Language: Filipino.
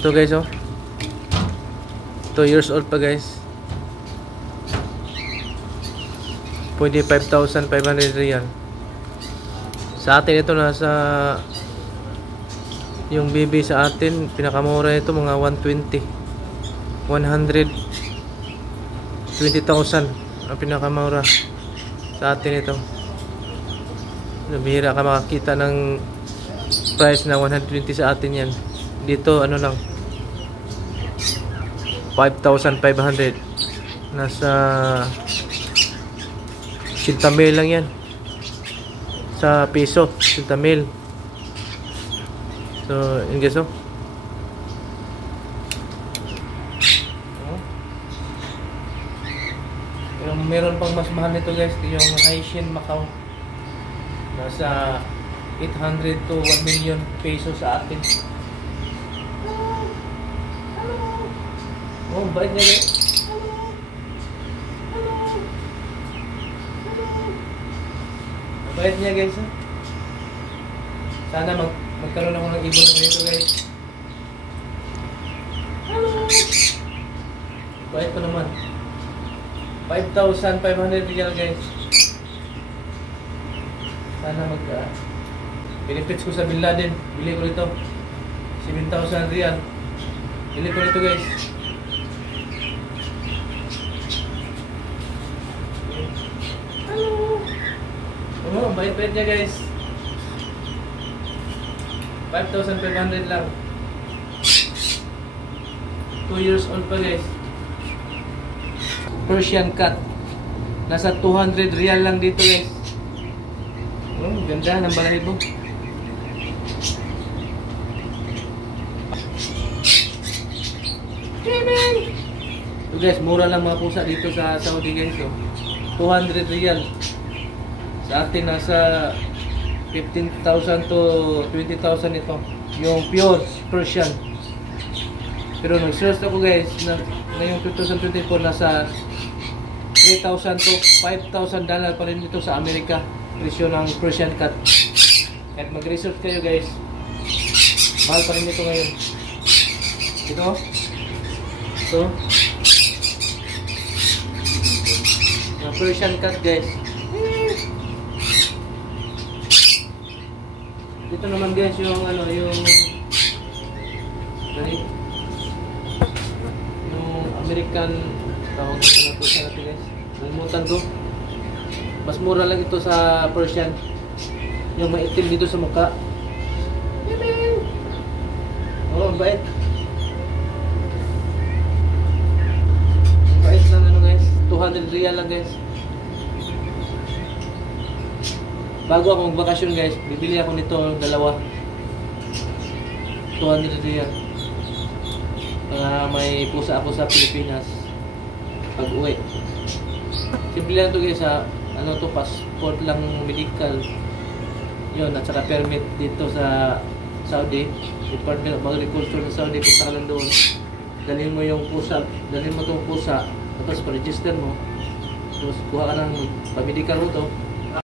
Ito guys, oh. 2 years old pa guys. Pwede 5,500 riyal. Sa atin ito nasa, yung BB sa atin pinakamura nito mga 120,000 ang pinakamura sa atin ito. Bihira ka makakita ng price na 120 sa atin yan. Dito ano lang 5,500. Nasa 80,000 lang yan sa piso, 80,000. So yun guys, oh. Pero meron pang mas mahal nito guys, yung Haishin Macau. Nasa 800 to 1 million peso sa atin. Oh, bait niya guys. Bait niya guys. Sana magkaroon ako ng ibon na ganito guys. Bait pa naman. 5,500 riyal guys. Sana benefits ko sa Bin Laden. Bili ko ito 7,000 riyal. Bili ko ito guys. Oh, bait-bait niya guys. 5,500 lang. 2 years old pa guys. Persian cat. Nasa 200 riyal lang dito guys. Oh, ganda ng balahibo. So guys, mura lang mga pusa dito sa Saudi guys. Oh. 200 riyal. Sa atin nasa 15,000 to 20,000 ito. Yung pure Persian. Pero nag-search ako guys na ngayong 2024 nasa 3,000 to 5,000 dollar pa rin dito sa Amerika. Presyo ng Persian cat. At mag-research kayo guys. Mahal pa rin dito ngayon. Ito. Ito. Yung Persian cat guys. Dito naman guys yung ano, yung American tawag na po sa natin guys. Nalimutan ko. Mas mura lang ito sa Persian. Yung maitim dito sa mukha. Oh, bait. Bait lang ano guys. 200 riyal lang guys. Bago ako magbakasyon guys, bibili ako nito dalawa. 200 riyal. May pusa ako sa Pilipinas pag uwi. Simple lang ito guys ha. Ano to, passport lang, medical. Yun, at saka permit dito sa Saudi. Department of Agriculture ng Saudi. Punta ka lang doon. Dalhin mo yung pusa. Dalhin mo itong pusa. Tapos pa-register mo. Tapos kuha ka ng pa-medical mo to.